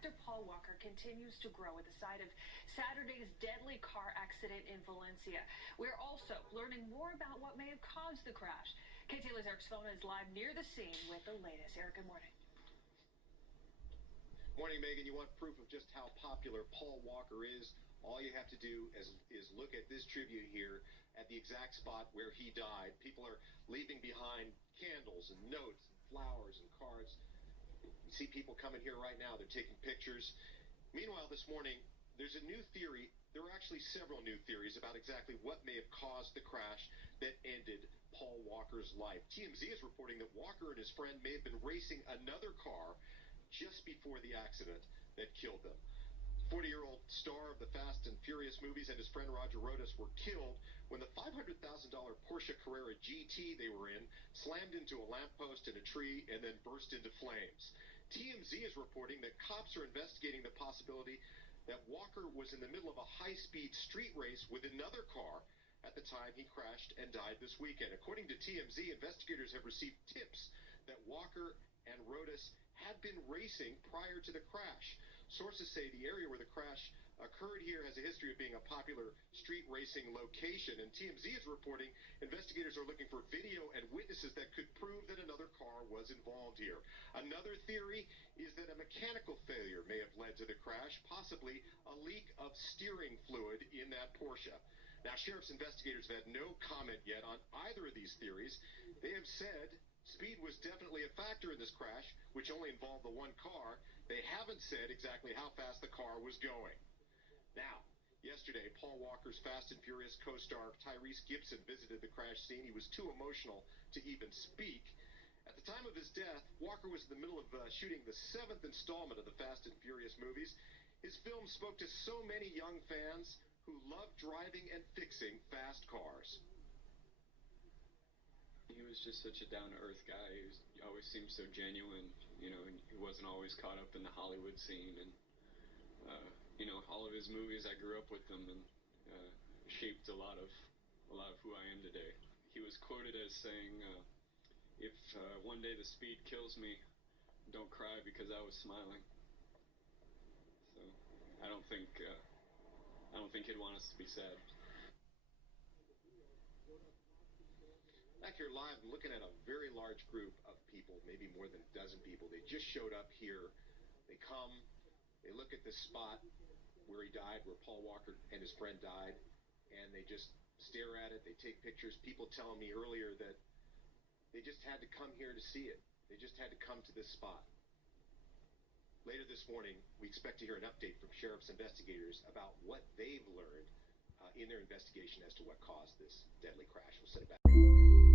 after Paul Walker continues to grow at the site of Saturday's deadly car accident in Valencia. We're also learning more about what may have caused the crash. KTLA's Eric Spelman is live near the scene with the latest. Eric, good morning. Morning, Megan. You want proof of just how popular Paul Walker is? All you have to do is look at this tribute here at the exact spot where he died. People are leaving behind candles and notes and flowers and cards. You see people coming here right now. They're taking pictures. Meanwhile, this morning, there's a new theory. There are actually several new theories about exactly what may have caused the crash that ended Paul Walker's life. TMZ is reporting that Walker and his friend may have been racing another car just before the accident that killed them. 40-year-old star of the Fast and Furious movies and his friend Roger Rodas were killed when the $500,000 Porsche Carrera GT they were in slammed into a lamppost and a tree and then burst into flames. TMZ is reporting that cops are investigating the possibility that Walker was in the middle of a high-speed street race with another car at the time he crashed and died this weekend. According to TMZ, investigators have received tips that Walker and Rodas had been racing prior to the crash. Sources say the area where the crash occurred here has a history of being a popular street racing location, and TMZ is reporting investigators are looking for video and witnesses that could prove that another car was involved here. Another theory is that a mechanical failure may have led to the crash, possibly a leak of steering fluid in that Porsche. Now, sheriff's investigators have had no comment yet on either of these theories. They have said speed was definitely a factor in this crash, which only involved the one car. They haven't said exactly how fast the car was going. Now, yesterday, Paul Walker's Fast and Furious co-star Tyrese Gibson visited the crash scene. He was too emotional to even speak. At the time of his death, Walker was in the middle of shooting the 7th installment of the Fast and Furious movies. His film spoke to so many young fans who love driving and fixing fast cars. He was just such a down-to-earth guy. He always seemed so genuine, and he wasn't always caught up in the Hollywood scene. And, all of his movies, I grew up with them and shaped a lot of who I am today. He was quoted as saying, if one day the speed kills me, don't cry because I was smiling. So I don't think he'd want us to be sad. Back here live, I'm looking at a very large group of people, maybe more than a dozen people. They just showed up here. They come, they look at this spot where he died, where Paul Walker and his friend died, and they just stare at it. They take pictures. People telling me earlier that they just had to come here to see it. They just had to come to this spot. Later this morning, we expect to hear an update from sheriff's investigators about what they've learned in their investigation as to what caused this deadly crash. We'll send it back.